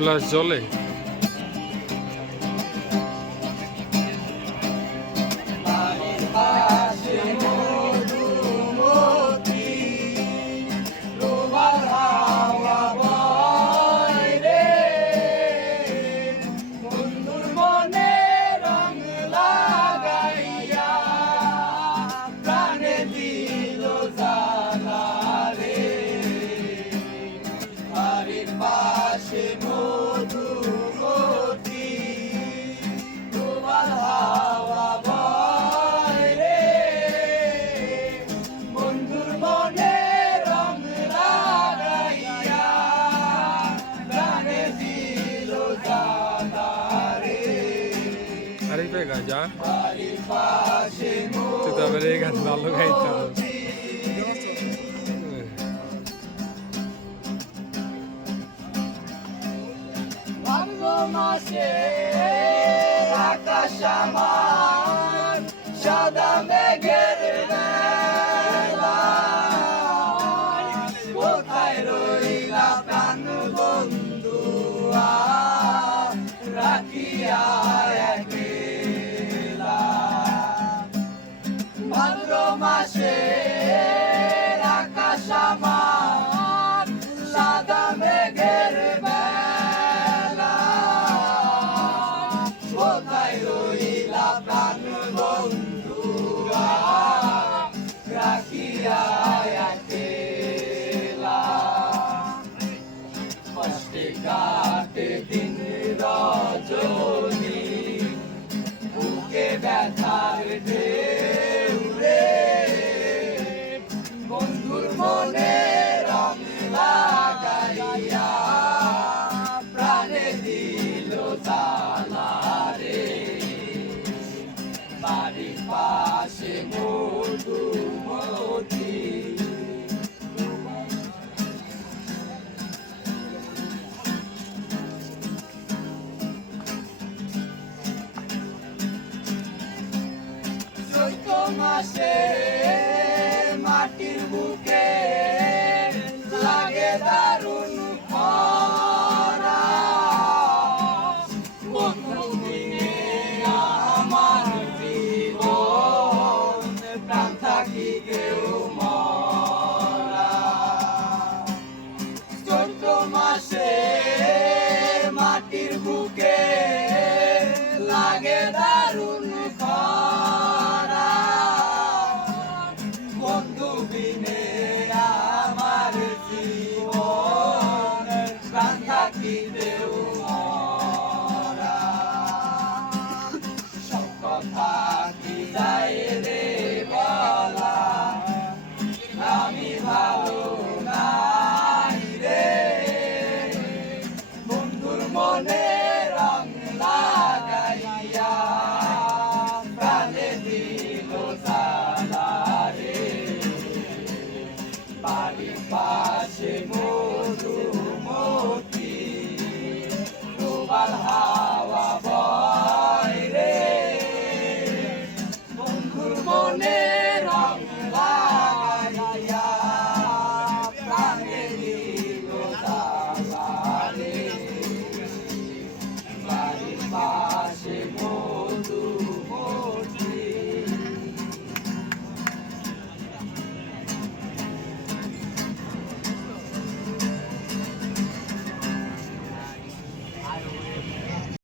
Flash জ্বলে। Arriba ya. Tú te habrías ganado lo que hay todo. আকাশ আমার সাদা মেঘের বেলা, কোথায় রইলা প্রাণ বন্ধু রাখিয়া একলা। ভাদ্র মাসে আকাশ আমার সাদা মেঘের বেলা, কোথায় রইলা প্রাণ বন্ধু রাখিয়া একলা। কষ্টে কাটে দিন রজনী, বুকে ব্যথার ঢেউ রে, বন্ধুর মনে রং লাগাইয়া প্রাণে দিল জ্বালা রে। বাড়ির পাশে মধুমতি, চৈত্র মাসে মাটির বুকে লাগে দারুণ খরা, বন্ধুদিনে আমার জীবন প্রাণ থাকি কেউ মরা। চৈত্র মাসে মাটির বুকে লাগে দারুণ খরা, বন্ধু বিনে আমার জীবন প্রাণ থাকিতেও